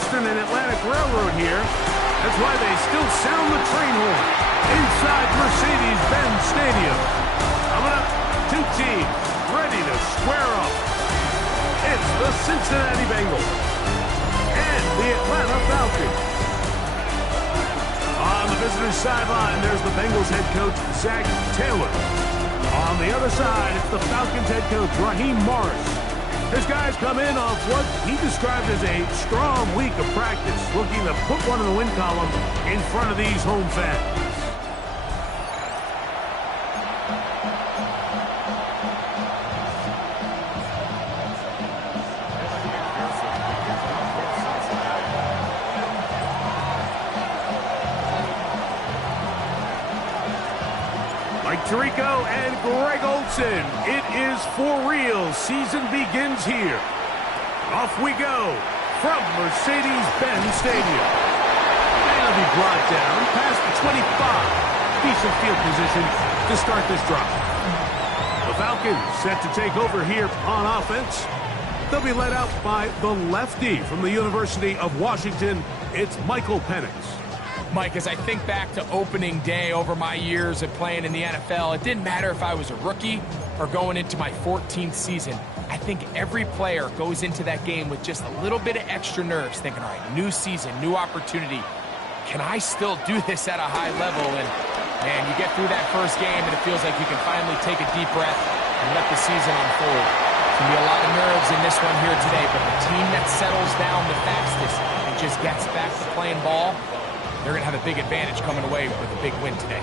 Western and Atlantic Railroad here. That's why they still sound the train horn inside Mercedes-Benz Stadium. Coming up, two teams ready to square up. It's the Cincinnati Bengals and the Atlanta Falcons. On the visitor's sideline, there's the Bengals head coach, Zach Taylor. On the other side, it's the Falcons head coach, Raheem Morris. His guys come in off what he described as a strong week of practice, looking to put one in the win column in front of these home fans. Tirico and Greg Olsen. It is for real. Season begins here. Off we go from Mercedes-Benz Stadium. And it'll be brought down past the 25. Decent field position to start this drive. The Falcons set to take over here on offense. They'll be led out by the lefty from the University of Washington. It's Michael Penix. Mike, as I think back to opening day over my years of playing in the NFL, it didn't matter if I was a rookie or going into my 14th season. I think every player goes into that game with just a little bit of extra nerves, thinking, all right, new season, new opportunity. Can I still do this at a high level? And, man, you get through that first game, and it feels like you can finally take a deep breath and let the season unfold. There's going to be a lot of nerves in this one here today, but the team that settles down the fastest and just gets back to playing ball, they're going to have a big advantage coming away with a big win today.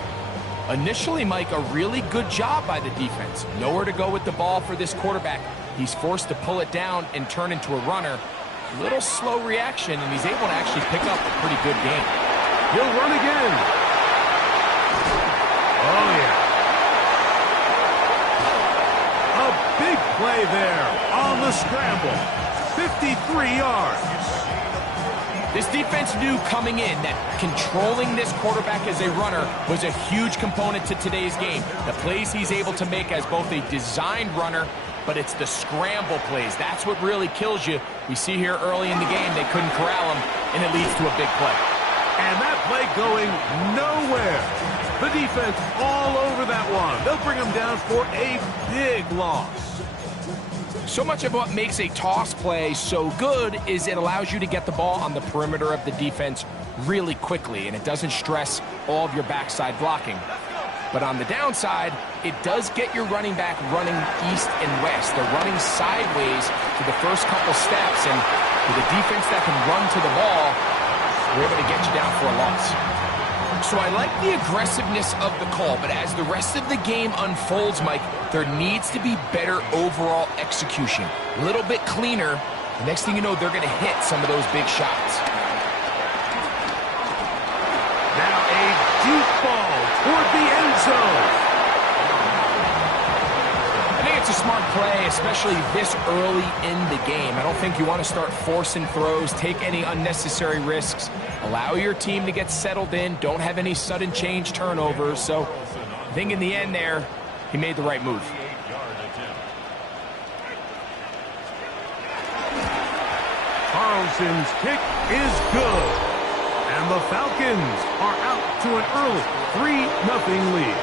Initially, Mike, a really good job by the defense. Nowhere to go with the ball for this quarterback. He's forced to pull it down and turn into a runner. Little slow reaction, and he's able to actually pick up a pretty good game. He'll run again. Oh, yeah. A big play there on the scramble. 53 yards. This defense knew coming in that controlling this quarterback as a runner was a huge component to today's game. The plays he's able to make as both a designed runner, but it's the scramble plays. That's what really kills you. We see here early in the game they couldn't corral him, and it leads to a big play. And that play going nowhere. The defense all over that one. They'll bring him down for a big loss. So much of what makes a toss play so good is it allows you to get the ball on the perimeter of the defense really quickly, and it doesn't stress all of your backside blocking. But on the downside, it does get your running back running east and west. They're running sideways for the first couple steps, and with a defense that can run to the ball, we're able to get you down for a loss. So I like the aggressiveness of the call, but as the rest of the game unfolds, Mike, there needs to be better overall execution. A little bit cleaner. The next thing you know, they're going to hit some of those big shots. Now a deep ball toward the end zone. I think it's a smart play, especially this early in the game. I don't think you want to start forcing throws, take any unnecessary risks. Allow your team to get settled in. Don't have any sudden change turnovers. So I think in the end there, he made the right move. Carlson's kick is good. And the Falcons are out to an early 3-0 lead.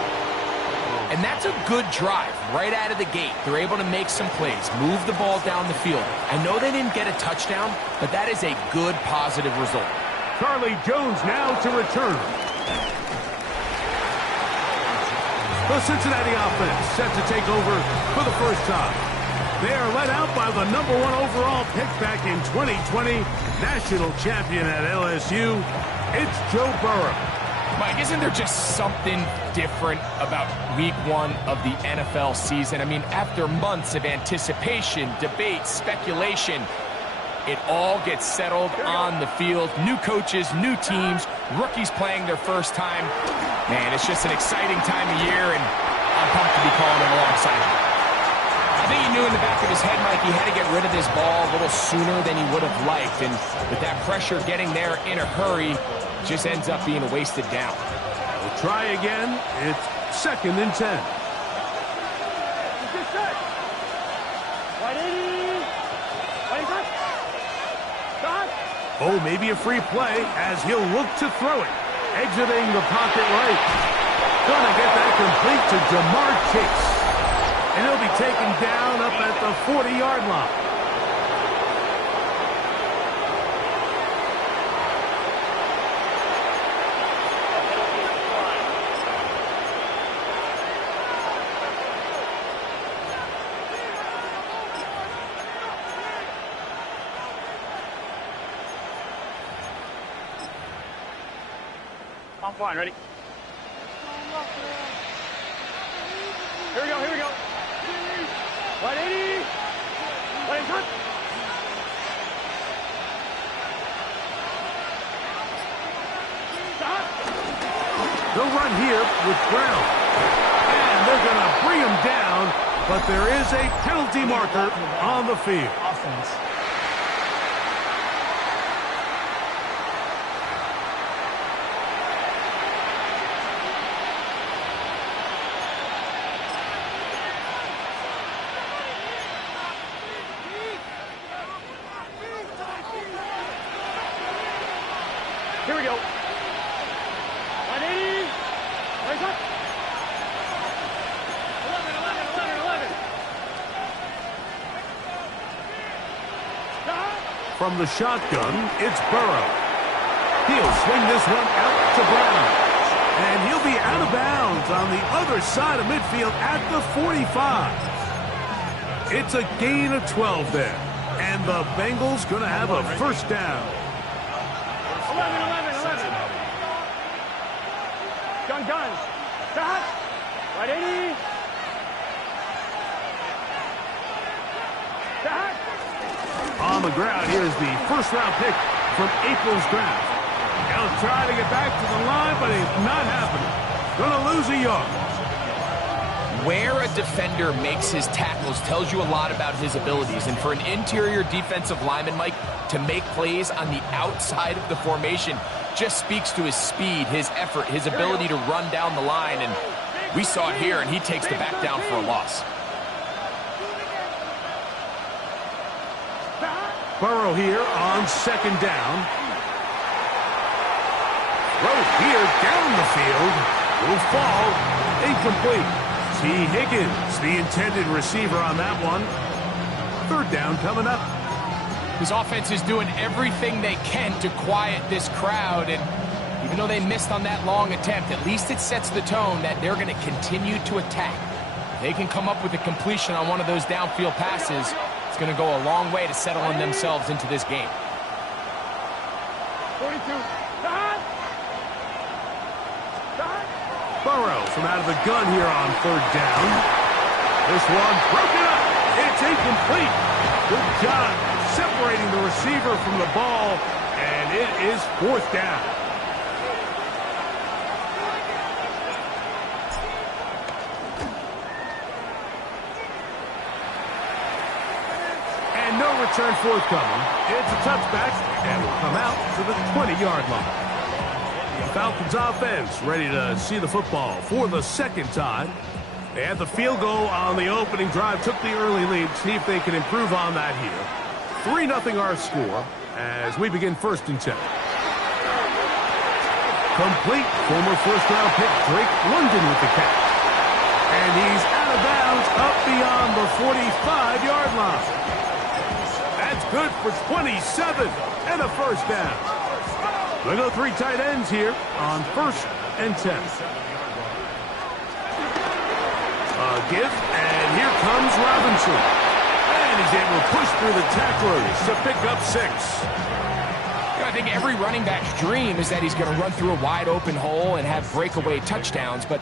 And that's a good drive right out of the gate. They're able to make some plays, move the ball down the field. I know they didn't get a touchdown, but that is a good positive result. Charlie Jones now to return. The Cincinnati offense set to take over for the first time. They are led out by the #1 overall pick back in 2020, national champion at LSU. It's Joe Burrow. Mike, isn't there just something different about week 1 of the NFL season? I mean, after months of anticipation, debate, speculation, it all gets settled on the field. New coaches, new teams, rookies playing their first time. Man, it's just an exciting time of year, and I'm pumped to be calling it alongside you. I think he knew in the back of his head, Mike, he had to get rid of this ball a little sooner than he would have liked. And with that pressure getting there in a hurry, it just ends up being a wasted down. We'll try again. It's 2nd and 10. Oh, maybe a free play as he'll look to throw it. Exiting the pocket right. Gonna get that complete to Jamar Chase. And he'll be taken down up at the 40-yard line. I'm fine, ready? Here we go, here we go. 180. Let him cut. Stop. They'll run here with Brown. And they're going to bring him down, but there is a penalty marker on the field. Offense. Here we go. 180. Raise up. 11. From the shotgun, it's Burrow. He'll swing this one out to Brown. And he'll be out of bounds on the other side of midfield at the 45. It's a gain of 12 there. And the Bengals going to have a first down. 11. Guns. Stop. 180. Stop. On the ground, here's the first-round pick from April's draft. He'll try to get back to the line, but it's not happening. Going to lose a yard. Where a defender makes his tackles tells you a lot about his abilities. And for an interior defensive lineman, Mike, to make plays on the outside of the formation just speaks to his speed, his effort, his ability to run down the line. And we saw it here, and he takes the back down for a loss. Burrow here on second down. Throw here down the field. Will fall. Incomplete. T. Higgins, the intended receiver on that one. Third down coming up. His offense is doing everything they can to quiet this crowd, and even though they missed on that long attempt, at least it sets the tone that they're going to continue to attack. If they can come up with a completion on one of those downfield passes, it's going to go a long way to settling themselves into this game. 42. Burrow from out of the gun here on third down. This one broken up. It's incomplete. Good job separating the receiver from the ball, and it is fourth down. And no return forthcoming. It's a touchback, and will come out to the 20-yard line. The Falcons offense ready to see the football for the second time. They had the field goal on the opening drive, took the early lead, see if they can improve on that here. 3-0 our score as we begin first and 10. Complete. Former first-round pick Drake London with the catch. And he's out of bounds up beyond the 45-yard line. That's good for 27 and a first down. We go 3 tight ends here on first and 10. A give, and here comes Robinson. And he's able to push through the tacklers to pick up 6. You know, I think every running back's dream is that he's going to run through a wide open hole and have breakaway touchdowns, but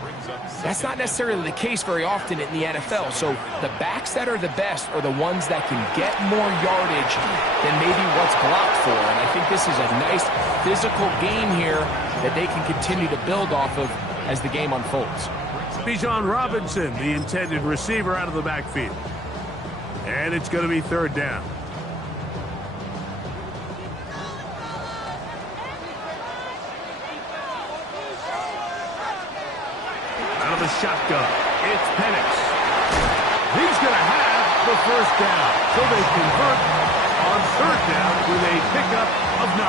that's not necessarily the case very often in the NFL. So the backs that are the best are the ones that can get more yardage than maybe what's blocked for. And I think this is a nice physical game here that they can continue to build off of as the game unfolds. Bijan Robinson, the intended receiver, out of the backfield. And it's going to be third down. Out of the shotgun, it's Penix. He's going to have the first down. So they convert on third down with a pickup of 9.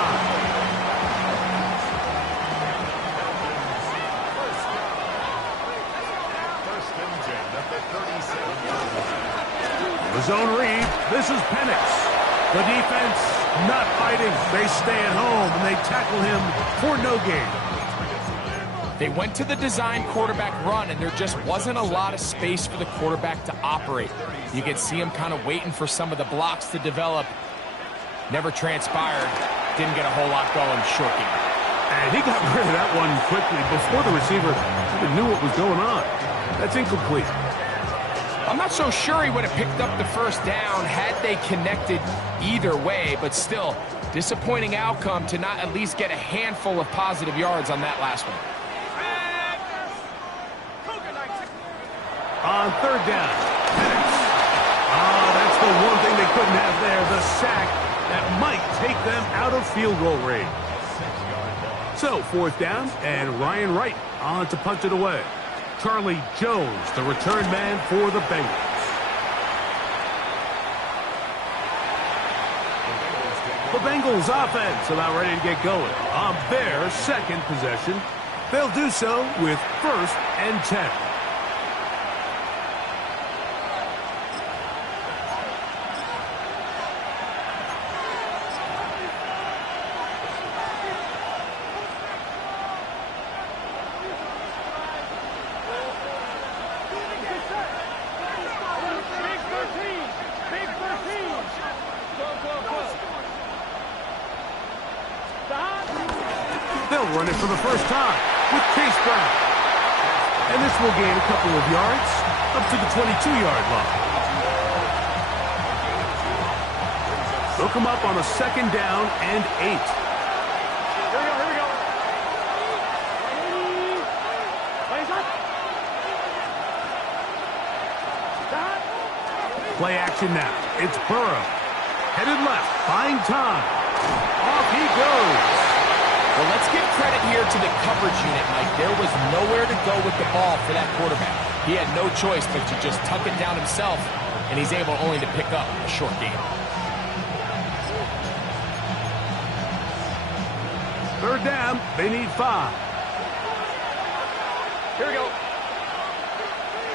zone read. This is Penix. The defense not fighting. They stay at home, and they tackle him for no gain. They went to the design quarterback run, and there just wasn't a lot of space for the quarterback to operate. You could see him kind of waiting for some of the blocks to develop. Never transpired. Didn't get a whole lot going. Short game. And he got rid of that one quickly before the receiver even knew what was going on. That's incomplete. I'm not so sure he would have picked up the first down had they connected either way, but still, disappointing outcome to not at least get a handful of positive yards on that last one. On third down, Penix. That's the one thing they couldn't have there, the sack that might take them out of field goal range. So, fourth down, and Ryan Wright on to punt it away. Charlie Jones, the return man for the Bengals. The Bengals offense about ready to get going on their second possession. They'll do so with 1st and 10. They'll run it for the first time with Chase Brown. And this will gain a couple of yards up to the 22-yard line. They'll come up on a 2nd down and 8. Here we go. Play action now. It's Burrow. Headed left, buying time. Off he goes. Well, let's give credit here to the coverage unit, Mike. There was nowhere to go with the ball for that quarterback. He had no choice but to just tuck it down himself, and he's able only to pick up a short gain. 3rd down, they need 5. Here we go.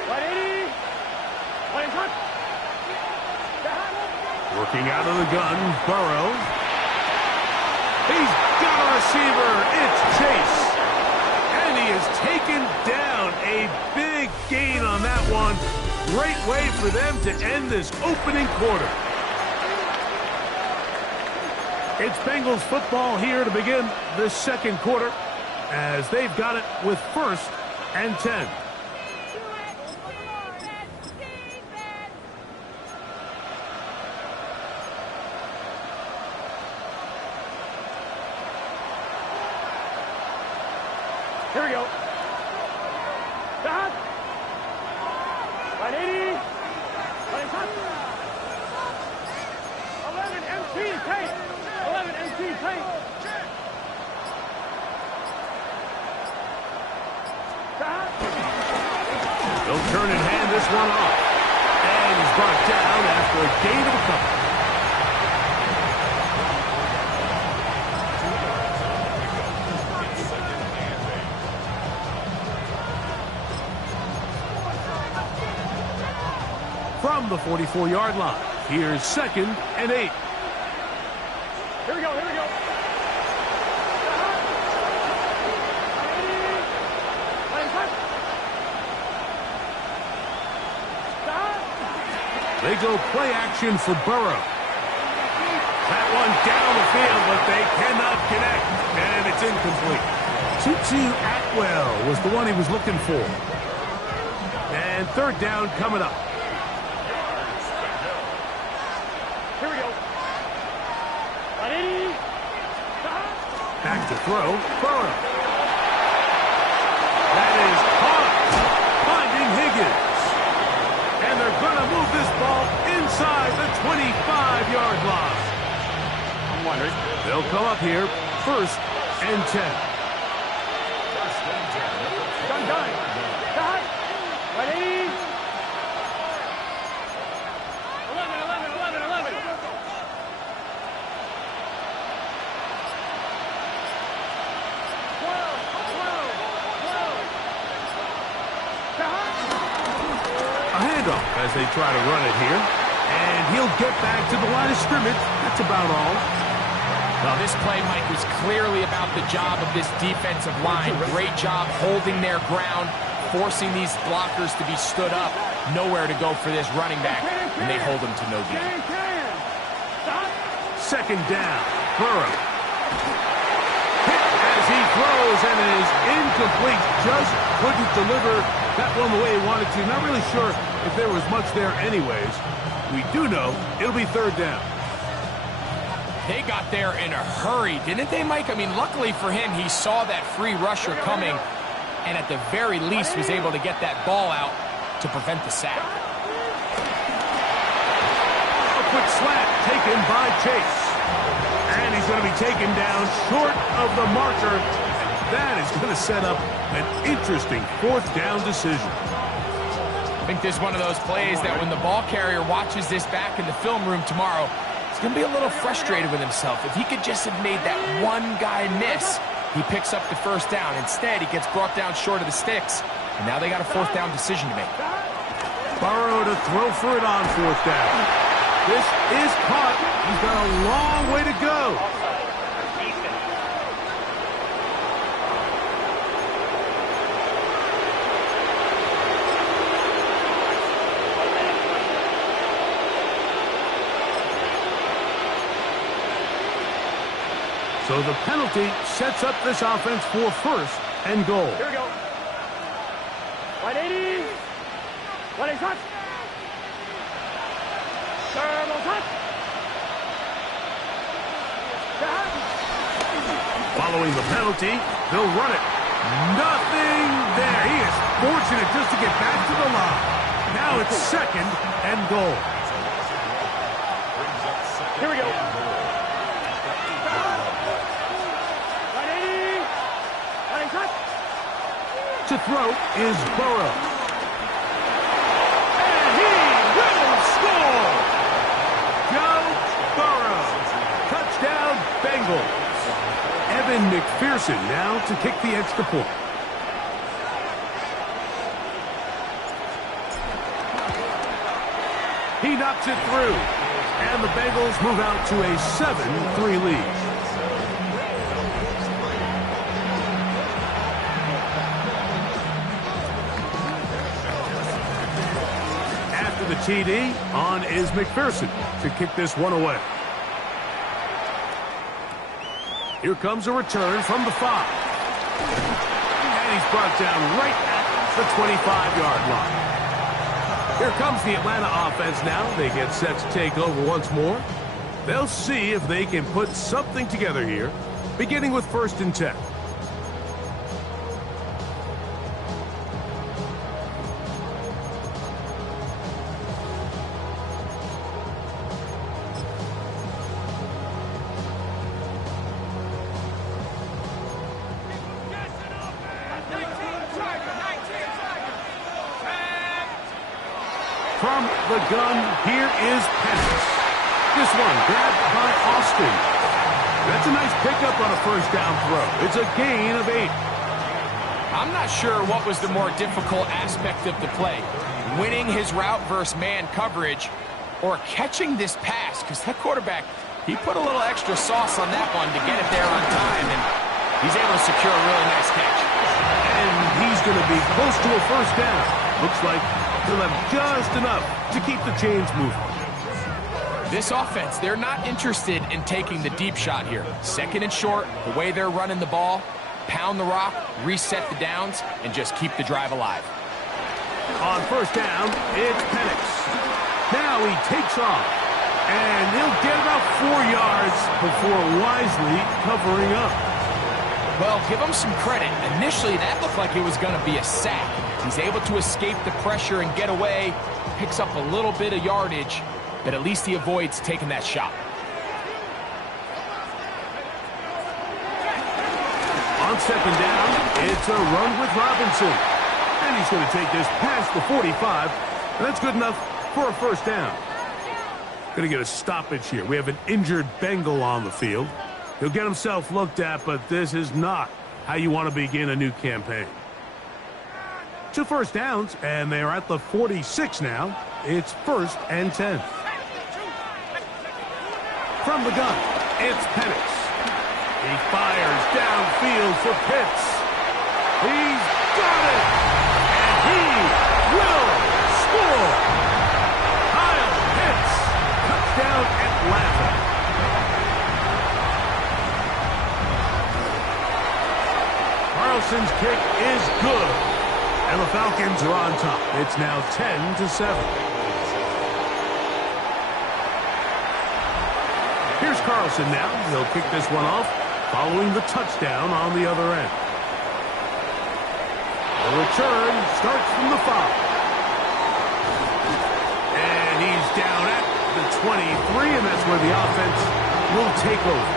180. Working out of the gun, Burrow. He's got a receiver. It's Chase. And he has taken down a big gain on that one. Great way for them to end this opening quarter. It's Bengals football here to begin this 2nd quarter as they've got it with 1st and 10. Here we go. 180. 11 MC tank. 11 MC tank. They'll turn and hand this one off. And he's brought down after a gain of a couple. From the 44-yard line, here's 2nd and 8. Here we go. They go play action for Burrow. That one down the field, but they cannot connect, and it's incomplete. Tutu Atwell was the one he was looking for. And 3rd down coming up. Here we go. 180. Back to throw, Burrow. That is caught, finding Higgins. And they're going to move this ball inside the 25-yard line. I'm wondering. They'll come up here, 1st and 10. Done. 180. 11. A handoff as they try to run it here. And he'll get back to the line of scrimmage. That's about all. Well, this play, Mike, was clearly about the job of this defensive line. Great job holding their ground, forcing these blockers to be stood up. Nowhere to go for this running back, and they hold him to no gain. Second down, Burrow. Hit as he throws, and it is incomplete. Just couldn't deliver that one the way he wanted to. Not really sure if there was much there anyways. We do know it'll be third down. They got there in a hurry, didn't they, Mike? I mean, luckily for him, he saw that free rusher coming and at the very least was able to get that ball out to prevent the sack. A quick slant taken by Chase. And he's going to be taken down short of the marker. That is going to set up an interesting fourth down decision. I think this is one of those plays that when the ball carrier watches this back in the film room tomorrow, he's going to be a little frustrated with himself. If he could just have made that one guy miss, he picks up the first down. Instead, he gets brought down short of the sticks, and now they got a fourth down decision to make. Burrow to throw for it on fourth down. This is caught. He's got a long way to go. So the penalty sets up this offense for first and goal. Here we go. 180. 180 touch. Turbo touch. Following the penalty, they'll run it. Nothing there. He is fortunate just to get back to the line. Now it's second and goal. Here we go. To throw is Burrow. And he will score! Joe Burrow. Touchdown, Bengals. Evan McPherson now to kick the extra point. He knocks it through. And the Bengals move out to a 7-3 lead. The TD, on is McPherson to kick this one away. Here comes a return from the 5. And he's brought down right at the 25-yard line. Here comes the Atlanta offense now. They get set to take over once more. They'll see if they can put something together here, beginning with 1st and 10. From the gun, here is Penix. This one grabbed by Austin. That's a nice pickup on a first down throw. It's a gain of 8. I'm not sure what was the more difficult aspect of the play. Winning his route versus man coverage or catching this pass, because that quarterback, he put a little extra sauce on that one to get it there on time, and he's able to secure a really nice catch. And he's going to be close to a first down. Looks like he'll have just enough to keep the chains moving. This offense, they're not interested in taking the deep shot here. 2nd and short, the way they're running the ball, pound the rock, reset the downs, and just keep the drive alive. On first down, it's Penix. Now he takes off, and he'll get about 4 yards before wisely covering up. Well, give him some credit. Initially, that looked like it was going to be a sack. He's able to escape the pressure and get away, picks up a little bit of yardage, but at least he avoids taking that shot. On 2nd down, it's a run with Robinson. And he's going to take this past the 45, and that's good enough for a first down. Going to get a stoppage here. We have an injured Bengal on the field. He'll get himself looked at, but this is not how you want to begin a new campaign. 2 first downs, and they are at the 46 now. It's 1st and 10. From the gun, it's Penix. He fires downfield for Pitts. He's got it! And he will score! Kyle Pitts, touchdown Atlanta. Carlson's kick is good. And the Falcons are on top. It's now 10-7. Here's Carlson now. He'll kick this one off, following the touchdown on the other end. The return starts from the 5. And he's down at the 23, and that's where the offense will take over.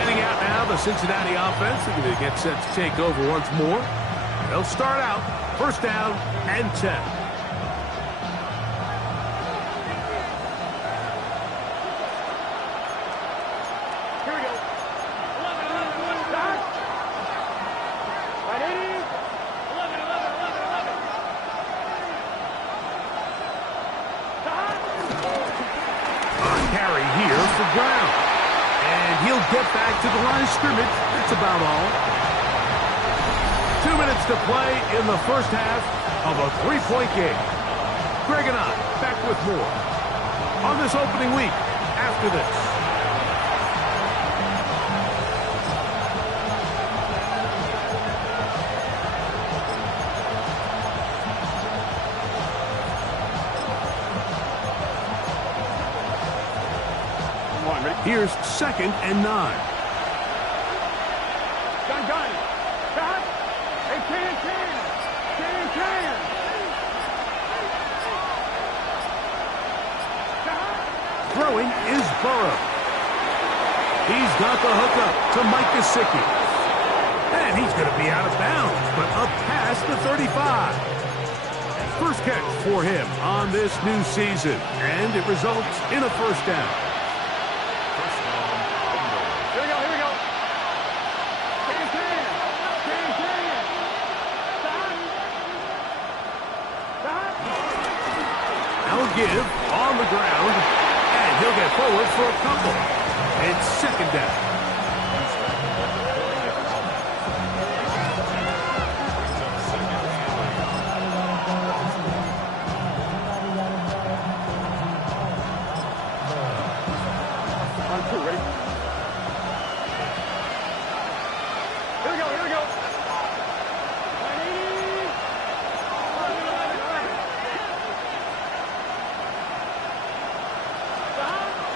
Heading out now, the Cincinnati offense. They're going to get set to take over once more. They'll start out, first down and 10. Get back to the line of scrimmage. That's about all. 2 minutes to play in the first half of a 3-point game. Greg and I back with more on this opening week after this. Here's 2nd and 9. Gun. Back. Hey, can. Throwing is Burrow. He's got the hookup to Mike Gesicki. And he's going to be out of bounds, but up past the 35. First catch for him on this new season, and it results in a first down. Give on the ground, and he'll get forward for a couple. It's 2nd down. On 2, ready? Here we go.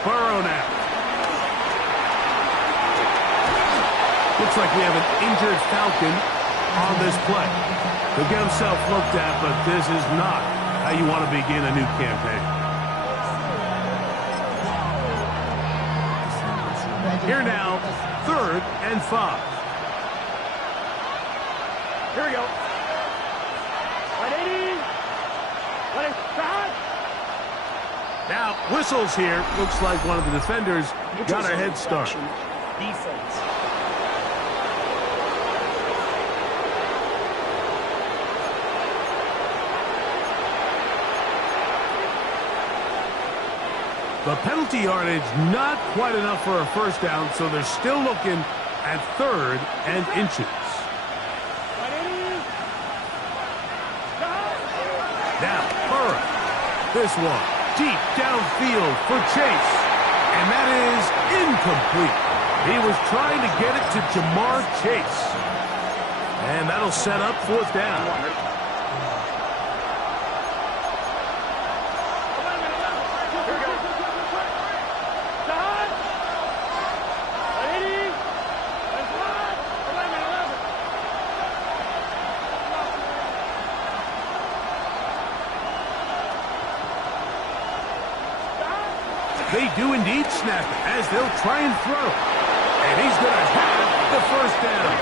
Burrow now. Looks like we have an injured Falcon on this play. He'll get himself looked at, but this is not how you want to begin a new campaign. Here now, 3rd and 5. Here we go. 180. Let it start. Now, whistles here. Looks like one of the defenders got a head start. Defense. The penalty yardage not quite enough for a first down, so they're still looking at 3rd and inches. Now, Burrow. This one deep downfield for Chase. And that is incomplete. He was trying to get it to Jamar Chase. And that'll set up 4th down. They do indeed snap it as they'll try and throw. And he's going to have the first down.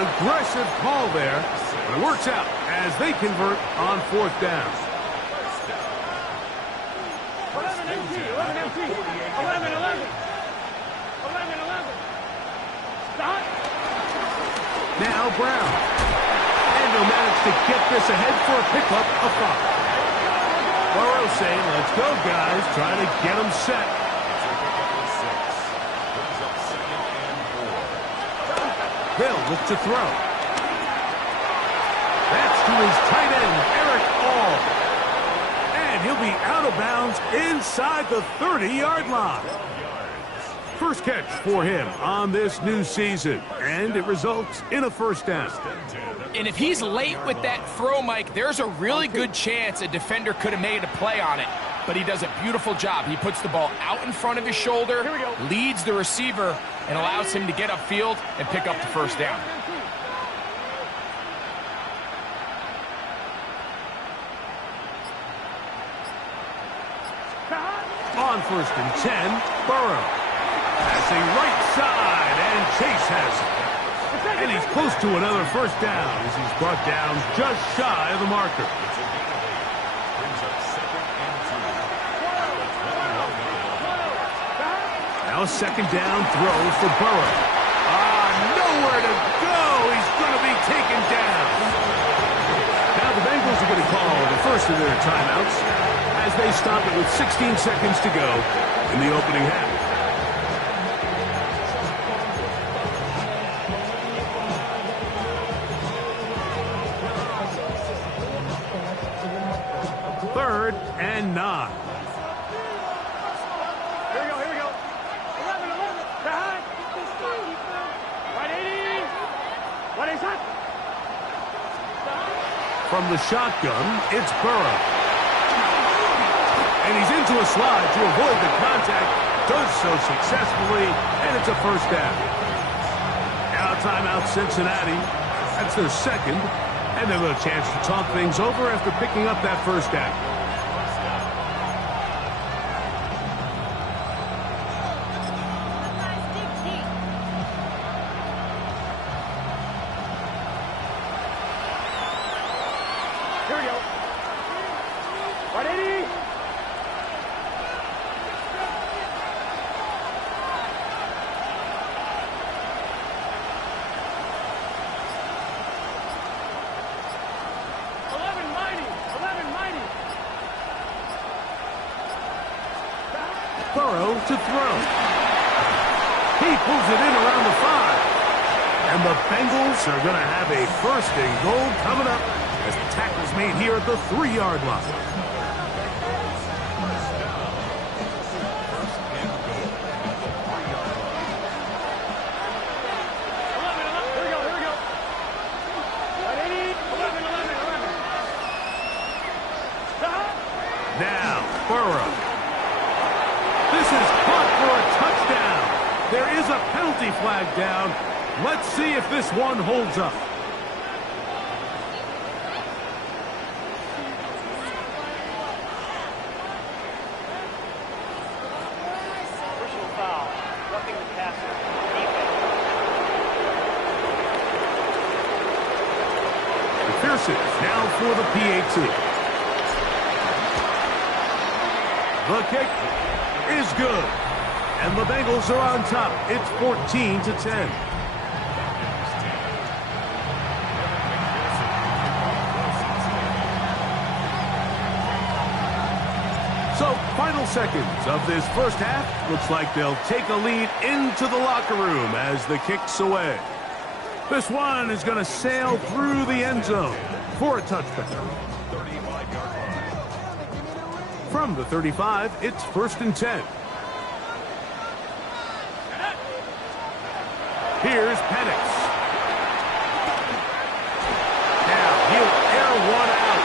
Aggressive call there. But it works out as they convert on 4th down. 11 empty. 11. Stop. Now Brown. And he'll manage to get this ahead for a pickup of 5. Burrow saying, let's go, guys. Trying to get them set. They'll look to throw. That's to his tight end, Eric All. And he'll be out of bounds inside the 30-yard line. First catch for him on this new season, and it results in a first down. And if he's late with that throw, Mike, there's a really good chance a defender could have made a play on it. But he does a beautiful job. He puts the ball out in front of his shoulder, leads the receiver, and allows him to get upfield and pick up the first down. On first and 10, Burrow. Passing right side, and Chase has it. And he's close to another first down as he's brought down just shy of the marker. Now a second down throw for Burrow. Nowhere to go. He's going to be taken down. Now the Bengals are going to call the first of their timeouts as they stop it with 16 seconds to go in the opening half. Third and 9. Here we go, here we go. 11, behind. Right 80. Right inside. From the shotgun, it's Burrow. And he's into a slide to avoid the contact. Does so successfully, and it's a first down. Now timeout Cincinnati. That's their second. And they'll have a chance to talk things over after picking up that first down. Here we go. Right 80. Burrow to throw. He pulls it in around the 5. And the Bengals are going to have a first and goal coming up as the tackle's made here at the 3-yard line. Now, Burrow. This is caught for a touchdown. There is a penalty flag down. Let's see if this one holds up. Personal foul. Nothing to pass it. McPherson now for the PAT. The kick is good. And the Bengals are on top. It's 14-10. So, final seconds of this first half. Looks like they'll take a lead into the locker room as the kick's away. This one is going to sail through the end zone for a touchback. From the 35, it's first and 10. Here's Penix. Now he'll air one out.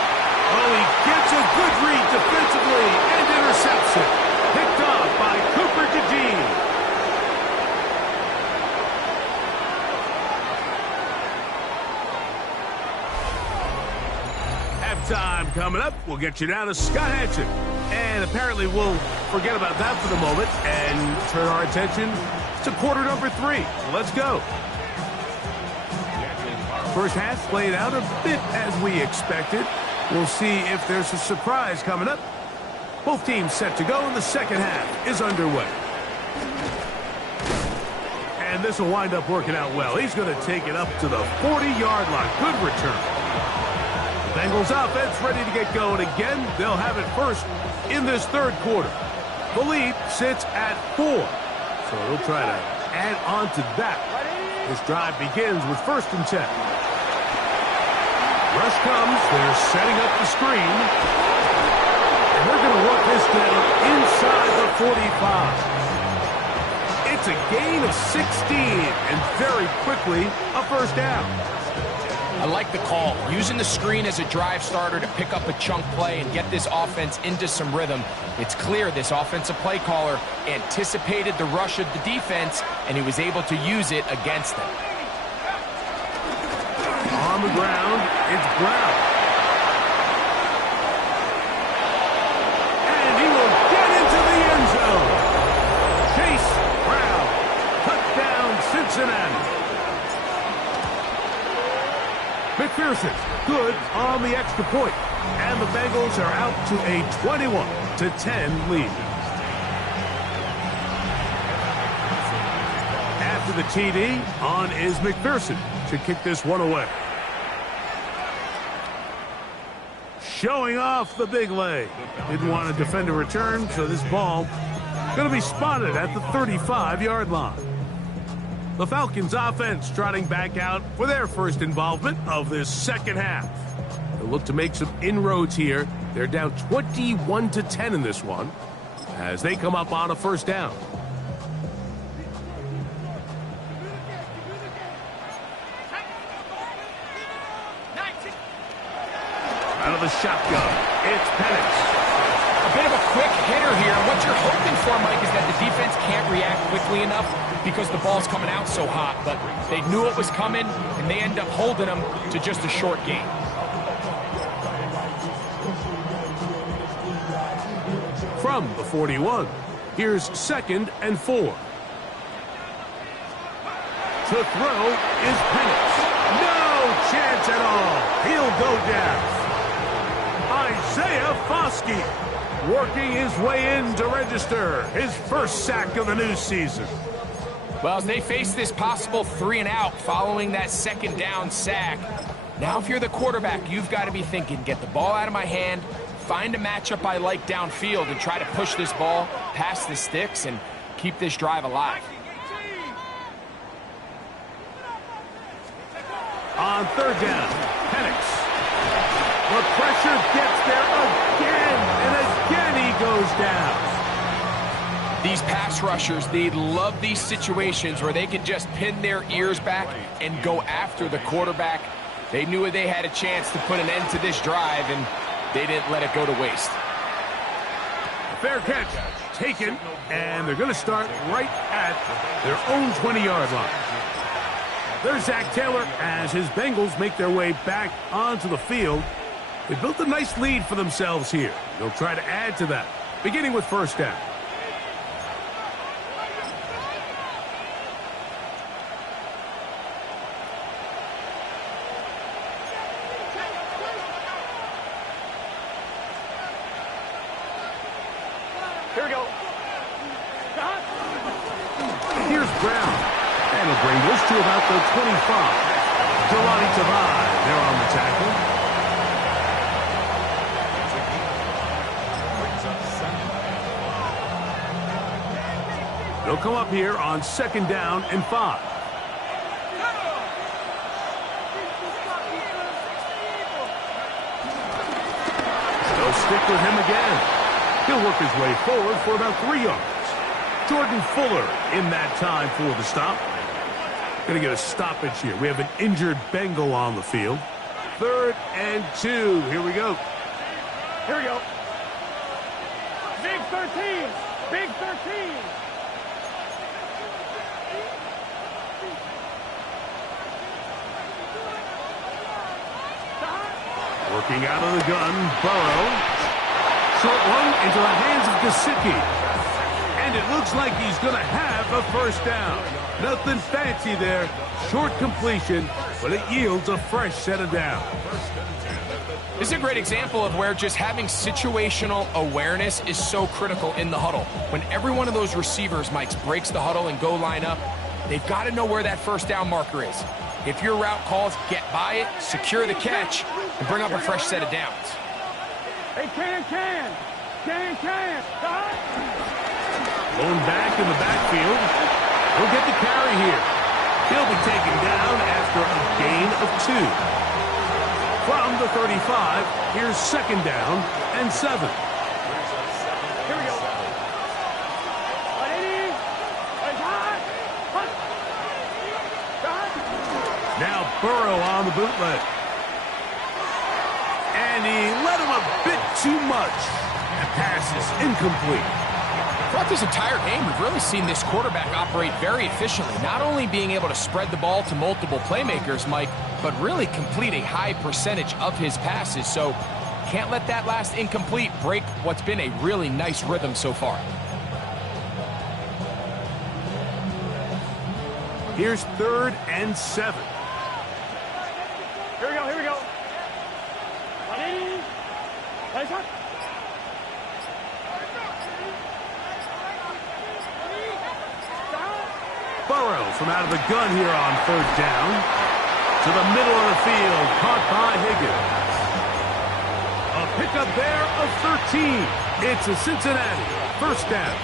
Oh, he gets a good read defensively and intercepts it. Picked off by Cooper DeJean. Halftime coming up. We'll get you down to Scott Hansen. And apparently we'll forget about that for the moment and turn our attention to quarter number 3. Let's go. First half played out a bit as we expected. We'll see if there's a surprise coming up. Both teams set to go, and the second half is underway. And this will wind up working out well. He's going to take it up to the 40-yard line. Good return. The Bengals offense ready to get going again. They'll have it first in this third quarter. The lead sits at 4. So they'll try to add on to that. This drive begins with 1st and 10. Rush comes. They're setting up the screen. And they're going to work this down inside the 45. It's a gain of 16, and very quickly, a 1st down. I like the call. Using the screen as a drive starter to pick up a chunk play and get this offense into some rhythm. It's clear this offensive play caller anticipated the rush of the defense, and he was able to use it against them. On the ground, it's Brown. And he will get into the end zone. Chase Brown, touchdown Cincinnati. McPherson, good on the extra point. And the Bengals are out to a 21-10 lead. After the TD, on is McPherson to kick this one away. Showing off the big leg. Didn't want to defend a return, so this ball going to be spotted at the 35-yard line. The Falcons offense trotting back out for their first involvement of this second half. They'll look to make some inroads here. They're down 21-10 in this one as they come up on a 1st down. Out of the shotgun, it's Penix. A bit of a quick hitter here. What you're hoping for, Mike, is that the defense can't react quickly enough because the ball's coming out so hot. But they knew it was coming, and they end up holding them to just a short gain. From the 41, here's 2nd and 4. To throw is Penix. No chance at all. He'll go down. Isaiah Foskey working his way in to register his 1st sack of the new season. Well, as they face this possible 3-and-out following that 2nd down sack, now if you're the quarterback, you've got to be thinking, get the ball out of my hand, find a matchup I like downfield, and try to push this ball past the sticks and keep this drive alive. On 3rd down, Penix. The pressure gets there again, and again he goes down. These pass rushers, they love these situations where they can just pin their ears back and go after the quarterback. They knew they had a chance to put an end to this drive, and they didn't let it go to waste. Fair catch taken, and they're going to start right at their own 20-yard line. There's Zach Taylor as his Bengals make their way back onto the field. They built a nice lead for themselves here. They'll try to add to that, beginning with 1st down. Here we go. Here's Brown. And he'll bring this to about the 25. Jelani Tavai there on the tackle. They'll come up here on 2nd down and 5. They'll stick with him again. He'll work his way forward for about 3 yards. Jordan Fuller in that time for the stop. Going to get a stoppage here. We have an injured Bengal on the field. 3rd and 2. Here we go. Here we go. Big 13. Big 13. Working out of the gun, Burrow. Short one into the hands of Gesicki. And it looks like he's going to have a 1st down. Nothing fancy there. Short completion, but it yields a fresh set of downs. This is a great example of where just having situational awareness is so critical in the huddle. When every one of those receivers, Mike, breaks the huddle and go line up, they've got to know where that 1st down marker is. If your route calls, get by it, secure the catch, and bring up a fresh set of downs. Hey, can. Going back in the backfield. He'll get the carry here. He'll be taken down after a gain of 2. From the 35, here's second down and 7. Here we go. 180. Now Burrow on the bootleg. And he let him a bit too much. The pass is incomplete. Throughout this entire game, we've really seen this quarterback operate very efficiently, not only being able to spread the ball to multiple playmakers, Mike, but really complete a high percentage of his passes. So can't let that last incomplete break what's been a really nice rhythm so far. Here's third and 7. Here we go, here we go. 180. Nice shot. Burrow from out of the gun here on third down. To the middle of the field, caught by Higgins. A pickup there of 13. It's a Cincinnati first down.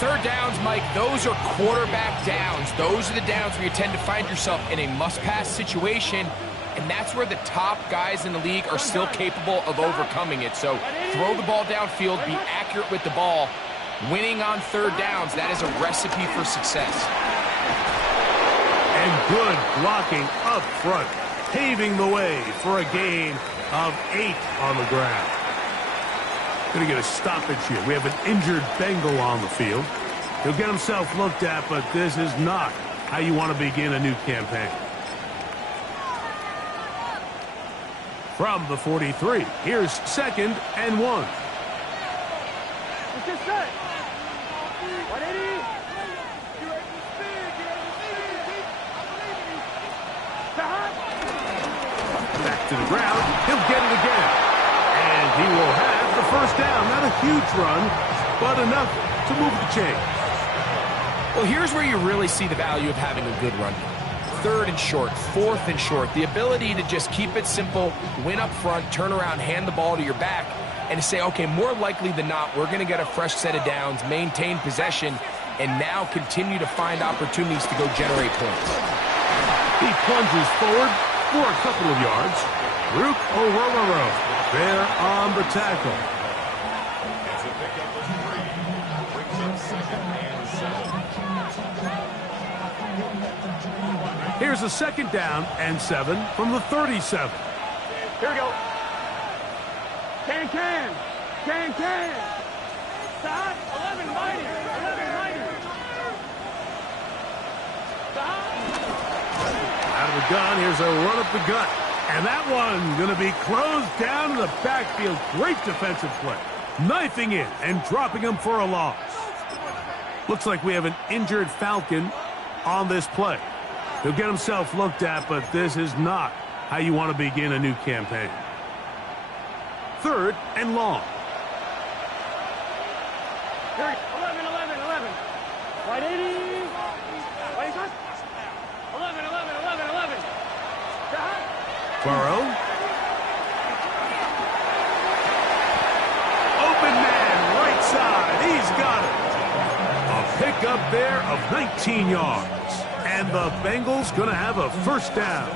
Third downs, Mike, those are quarterback downs. Those are the downs where you tend to find yourself in a must-pass situation, and that's where the top guys in the league are still capable of overcoming it. So throw the ball downfield, be accurate with the ball. Winning on third downs, that is a recipe for success. And good blocking up front, paving the way for a gain of 8 on the ground. Going to get a stoppage here. We have an injured Bengal on the field. He'll get himself looked at, but this is not how you want to begin a new campaign. From the 43, here's second and 1. It's just set. 180. Back to the ground. He'll get it again. And he will have the first down. Not a huge run, but enough to move the chains. Well, here's where you really see the value of having a good run. Third and short, fourth and short. The ability to just keep it simple, win up front, turn around, hand the ball to your back, and to say, okay, more likely than not, we're going to get a fresh set of downs, maintain possession, and now continue to find opportunities to go generate points. He plunges forward for a couple of yards. Rook Orororo there on the tackle. Here's a second down and 7 from the 37. Here we go. Can. Stop. 11 mighty. 11 mighty. Stop. Out of the gun, here's a run up the gut. And that one going to be closed down in the backfield. Great defensive play. Knifing in and dropping him for a loss. Looks like we have an injured Falcon on this play. He'll get himself looked at, but this is not how you want to begin a new campaign. Third and long. Here, 11. 180. What is that? 11. Burrow. Open man, right side. He's got it. A pickup there of 19 yards. And the Bengals going to have a first down.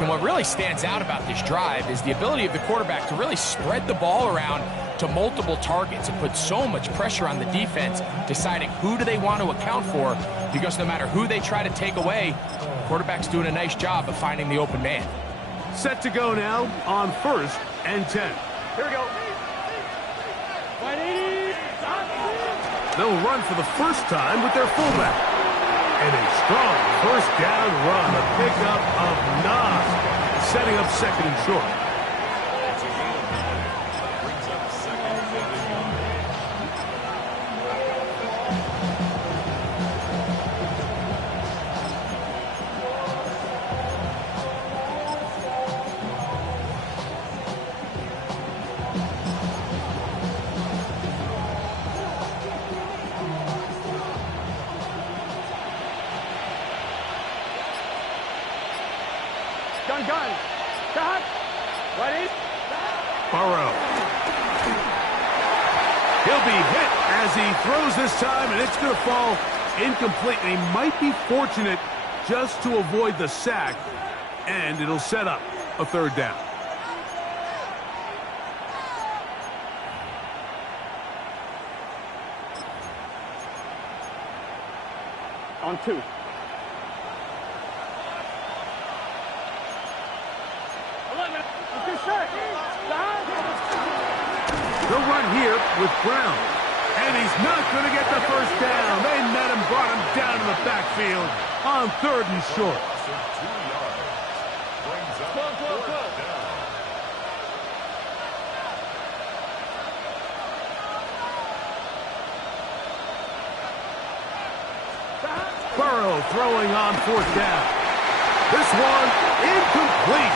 And what really stands out about this drive is the ability of the quarterback to really spread the ball around to multiple targets and put so much pressure on the defense, deciding who do they want to account for, because no matter who they try to take away, the quarterback's doing a nice job of finding the open man. Set to go now on first and 10. Here we go. 180. They'll run for the first time with their fullback. And a strong first down run, a pickup of 9, setting up second and short. Gun. Stop. Ready? Burrow. He'll be hit as he throws this time, and it's going to fall Incomplete. He might be fortunate just to avoid the sack, and it'll set up a third down. On 2. They'll run here with Brown. And he's not going to get the first down. They met him, brought him down to the backfield on 3rd and short. Burrow throwing on 4th down. This one incomplete.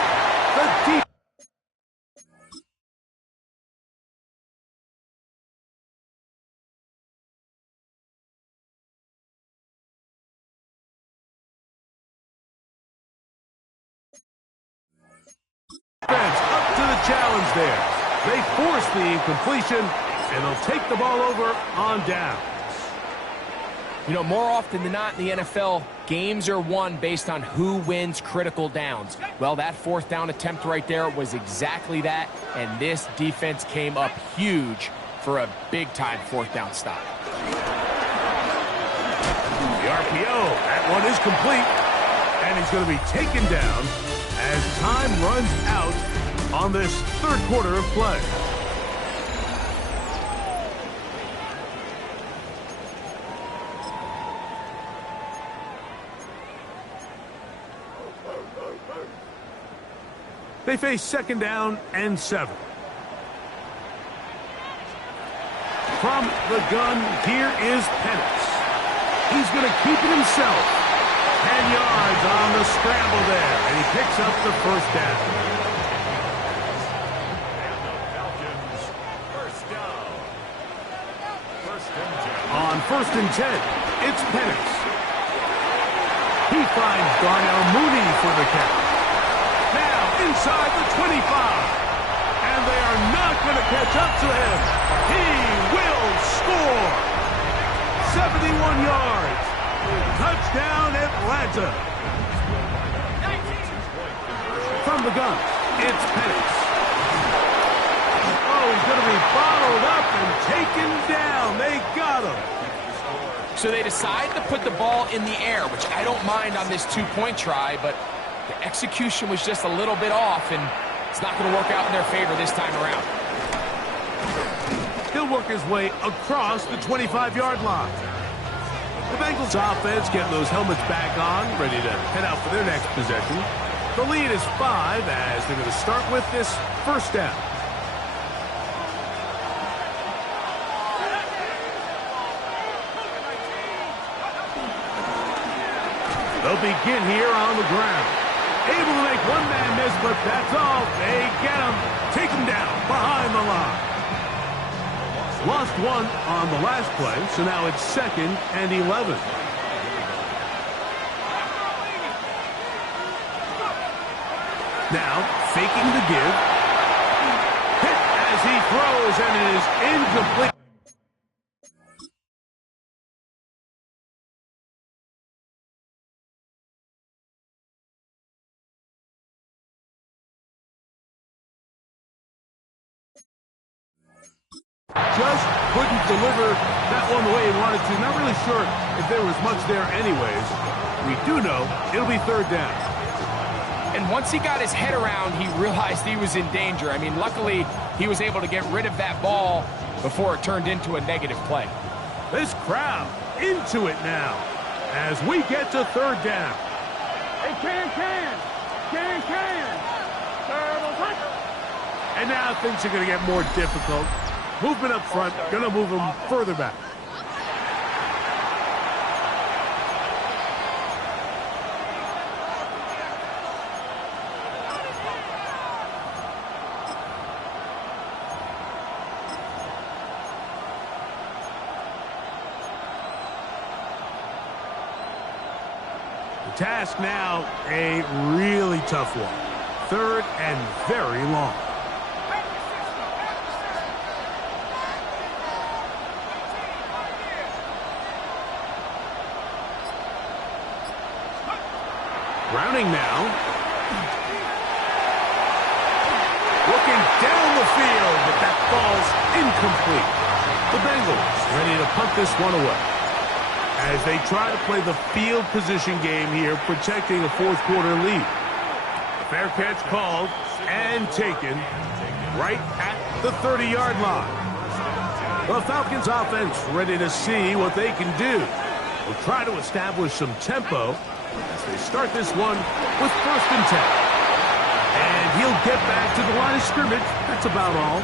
The deep. Up to the challenge there. They force the incompletion, and they'll take the ball over on down. You know, more often than not in the NFL, games are won based on who wins critical downs. Well, that 4th down attempt right there was exactly that, and this defense came up huge for a big-time 4th down stop. The RPO, that one is complete, and he's going to be taken down as time runs out on this 3rd quarter of play. They face 2nd down and 7. From the gun, here is Penix. He's going to keep it himself. 10 yards on the scramble there, and he picks up the 1st down. On 1st and 10, it's Penix. He finds Darnell Mooney for the catch. Now inside the 25, and they are not going to catch up to him. He will score. 71 yards. Touchdown, Atlanta. From the gun, it's Penix. Oh, he's going to be bottled up and taken down. They got him. So they decide to put the ball in the air, which I don't mind on this 2-point try, but the execution was just a little bit off, and it's not going to work out in their favor this time around. He'll work his way across the 25-yard line. The Bengals offense getting those helmets back on, ready to head out for their next possession. The lead is 5 as they're going to start with this 1st down. They'll begin here on the ground. Able to make one man miss, but that's all. They get him. Take him down behind the line. Lost one on the last play, so now it's 2nd and 11. Now, faking the give. Hit as he throws, and it is incomplete. Just couldn't deliver that one the way he wanted to. Not really sure if there was much there anyways. We do know it'll be 3rd down. And once he got his head around, he realized he was in danger. I mean, luckily, he was able to get rid of that ball before it turned into a negative play. This crowd into it now as we get to 3rd down. Hey, can. Terrible touch. And now things are going to get more difficult. Movement up front, going to move them further back. The task now, a really tough one. 3rd and very long. Grounding now. Looking down the field, but that falls incomplete. The Bengals ready to punt this one away as they try to play the field position game here, protecting a fourth-quarter lead. Fair catch called and taken right at the 30-yard line. The Falcons offense ready to see what they can do. We'll try to establish some tempo as they start this one with 1st and 10. And he'll get back to the line of scrimmage. That's about all.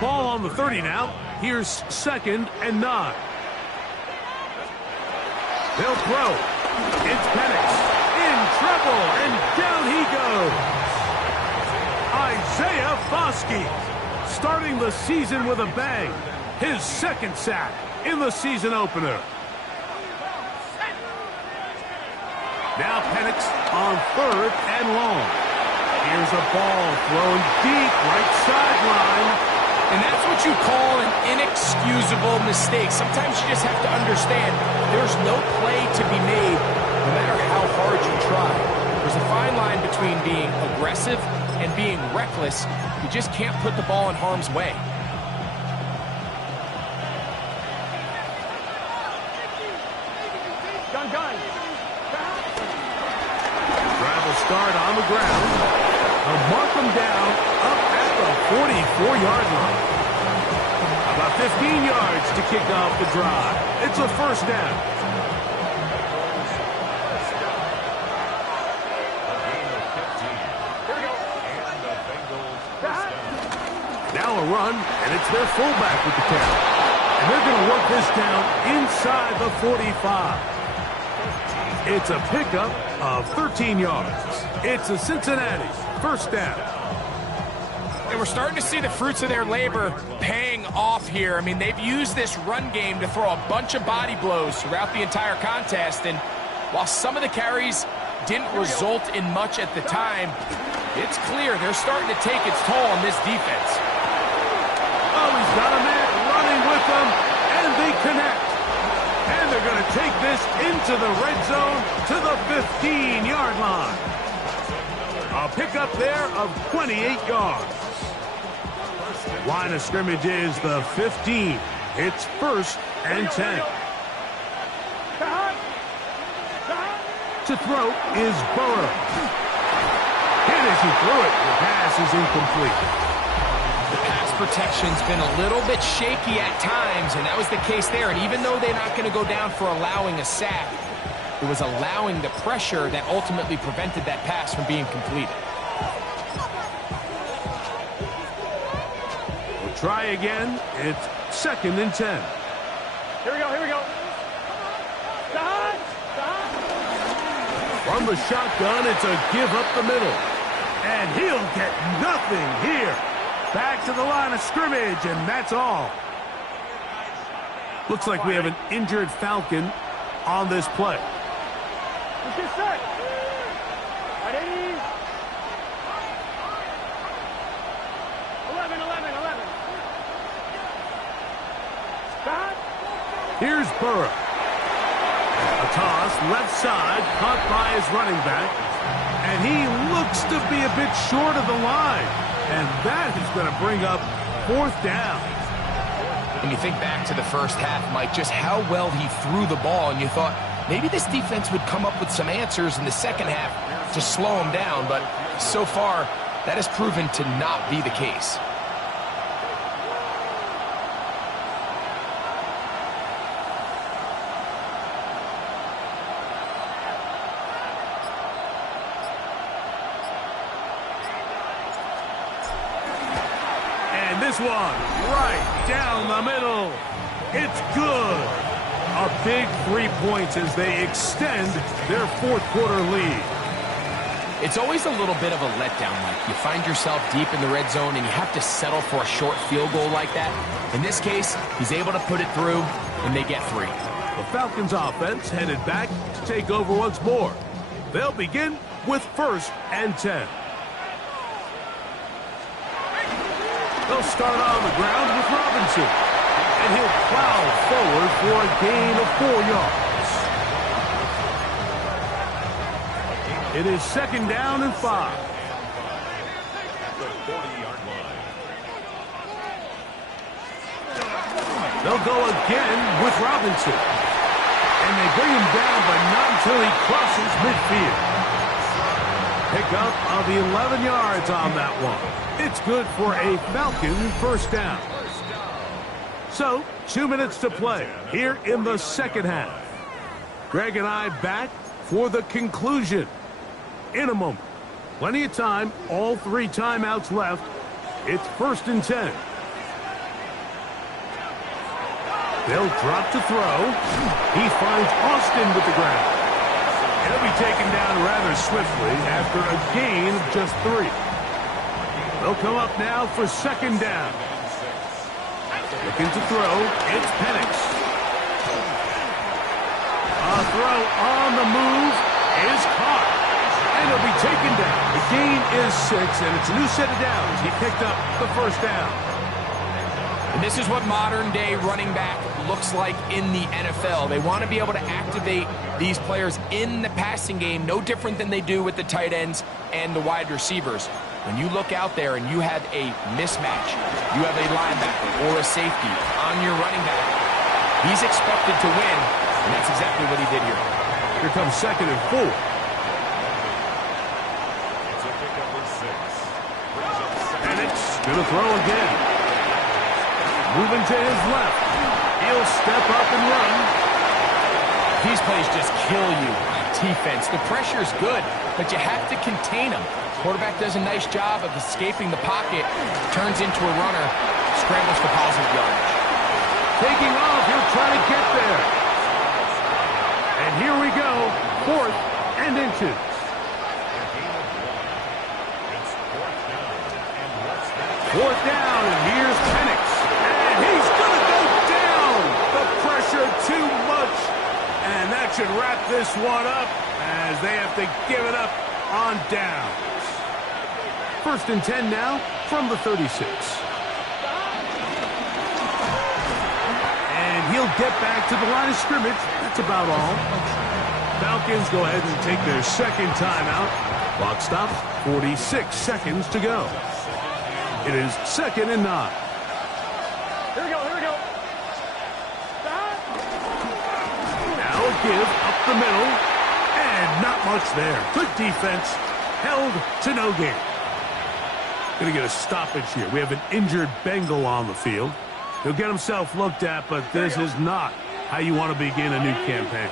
Ball on the 30 now. Here's 2nd and 9. They'll throw. It's Penix in trouble, and down he goes. Isaiah Foskey starting the season with a bang. His 2nd sack in the season opener. Now Penix on 3rd and long. Here's a ball thrown deep right sideline. And that's what you call an inexcusable mistake. Sometimes you just have to understand there's no play to be made no matter how hard you try. There's a fine line between being aggressive and being reckless. You just can't put the ball in harm's way. Gun. Drive will start on the ground. They'll mark them down up at the 44-yard line. About 15 yards to kick off the drive. It's a 1st down. Now a run, and it's their fullback with the carry. And they're going to work this down inside the 45. It's a pickup of 13 yards. It's a Cincinnati 1st down. And we're starting to see the fruits of their labor paying off here. I mean, they've used this run game to throw a bunch of body blows throughout the entire contest. And while some of the carries didn't result in much at the time, it's clear they're starting to take its toll on this defense. Oh, he's got a man running with them, and they connect. And they're going to take this into the red zone to the 15-yard line. A pickup there of 28 yards. Line of scrimmage is the 15. It's 1st and 10. To throw is Burrow. Hit as he threw it. The pass is incomplete. The pass protection's been a little bit shaky at times, and that was the case there. And even though they're not going to go down for allowing a sack, it was allowing the pressure that ultimately prevented that pass from being completed. We'll try again. It's 2nd and 10. Here we go. From the shotgun, it's a give up the middle. And he'll get nothing here. Back to the line of scrimmage, and that's all. Looks like we have an injured Falcon on this play. Let's get set. Right, 80. 11. Here's Burrow. A toss, left side, caught by his running back. And he looks to be a bit short of the line. And that is going to bring up 4th down. When you think back to the first half, Mike, just how well he threw the ball, and you thought maybe this defense would come up with some answers in the second half to slow him down. But so far, that has proven to not be the case. This one right down the middle. It's good. A big 3 points as they extend their 4th-quarter lead. It's always a little bit of a letdown, Mike. You find yourself deep in the red zone and you have to settle for a short field goal like that. In this case, he's able to put it through, and they get 3. The Falcons offense headed back to take over once more. They'll begin with 1st and 10. They'll start on the ground with Robinson. And he'll plow forward for a gain of 4 yards. It is 2nd down and 5. They'll go again with Robinson. And they bring him down, but not until he crosses midfield. Pickup of 11 yards on that one. It's good for a Falcon 1st down. So, 2 minutes to play here in the 2nd half. Greg and I back for the conclusion in a moment. Plenty of time, all 3 timeouts left. It's 1st and 10. They'll drop to throw. He finds Austin with the ground. He'll be taken down rather swiftly after a gain of just 3. They'll come up now for 2nd down. Looking to throw. It's Penix. A throw on the move is caught. And he'll be taken down. The gain is 6, and it's a new set of downs. He picked up the 1st down. And this is what modern-day running back looks like in the NFL. They want to be able to activate these players in the passing game, no different than they do with the tight ends and the wide receivers. When you look out there and you have a mismatch, you have a linebacker or a safety on your running back, he's expected to win, and that's exactly what he did here. Here comes 2nd and 4. And it's going to throw again. Moving to his left. He'll step up and run. These plays just kill you on defense. The pressure is good, but you have to contain them. Quarterback does a nice job of escaping the pocket, turns into a runner, scrambles for positive yardage. Taking off, he'll try to get there. And here we go, 4th and into. Fourth down, and here's Penix. And he's going to go down. The pressure too much. And that should wrap this one up as they have to give it up on downs. 1st and 10 now from the 36. And he'll get back to the line of scrimmage. That's about all. Falcons go ahead and take their 2nd timeout. Clock stops, 46 seconds to go. It is 2nd and 9. Here we go, here we go. Now a give up the middle. And not much there. Good defense. Held to no gain. Going to get a stoppage here. We have an injured Bengal on the field. He'll get himself looked at, but this is not how you want to begin a new campaign.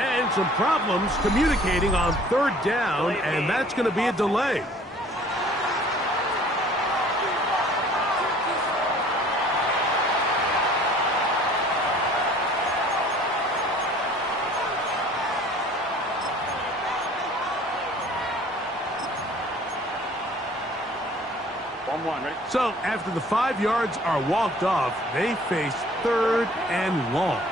And some problems communicating on 3rd down, and that's going to be a delay. Ready? So after the 5 yards are walked off, they face 3rd and long.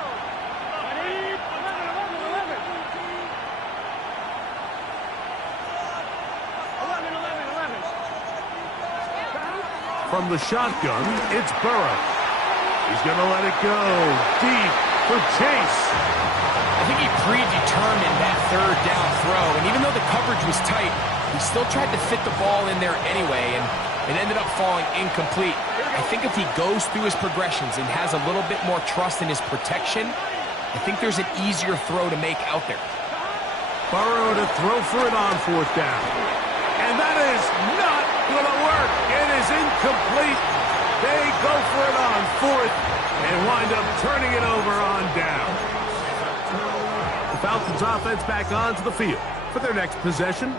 From the shotgun, it's Burrow. He's going to let it go deep for Chase. I think he predetermined that 3rd down throw, and even though the coverage was tight, he still tried to fit the ball in there anyway, and it ended up falling incomplete. I think if he goes through his progressions and has a little bit more trust in his protection, I think there's an easier throw to make out there. Burrow to throw for it on 4th down. And that is not going to work. It is incomplete. They go for it on 4th and wind up turning it over on down. The Falcons offense back onto the field for their next possession.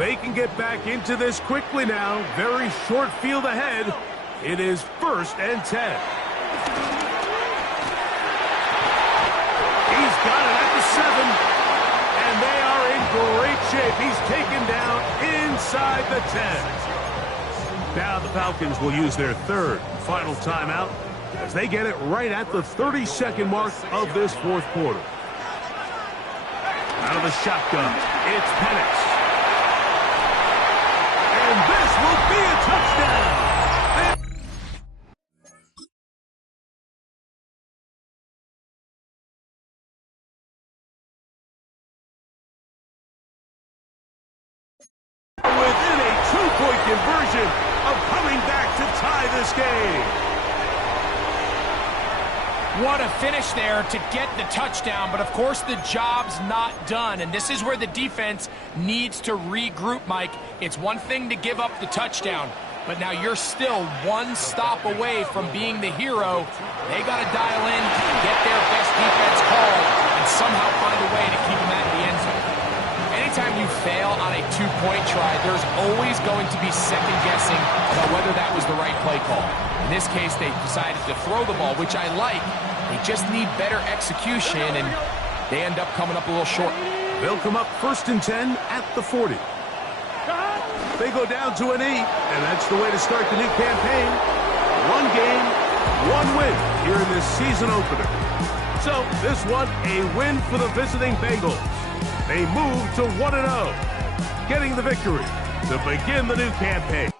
They can get back into this quickly now. Very short field ahead. It is 1st and 10. He's got it at the 7. And they are in great shape. He's taken down inside the 10. Now the Falcons will use their 3rd final timeout as they get it right at the 32nd mark of this 4th quarter. Out of the shotgun, it's Penix. And this will be a touchdown. Within a 2-point conversion of coming back to tie this game. What a finish there to get the touchdown, but of course the job's not done, and this is where the defense needs to regroup, Mike. It's one thing to give up the touchdown, but now you're still one stop away from being the hero. They got to dial in, get their best defense called, and somehow find a way to keep them out of the end zone. Anytime you fail on a 2-point try, there's always going to be second guessing about whether that was the right play call. In this case, they decided to throw the ball, which I like. They just need better execution, and they end up coming up a little short. They'll come up 1st and 10 at the 40. They go down to an 8, and that's the way to start the new campaign. 1 game, 1 win here in this season opener. So this one, a win for the visiting Bengals. They move to 1-0, getting the victory to begin the new campaign.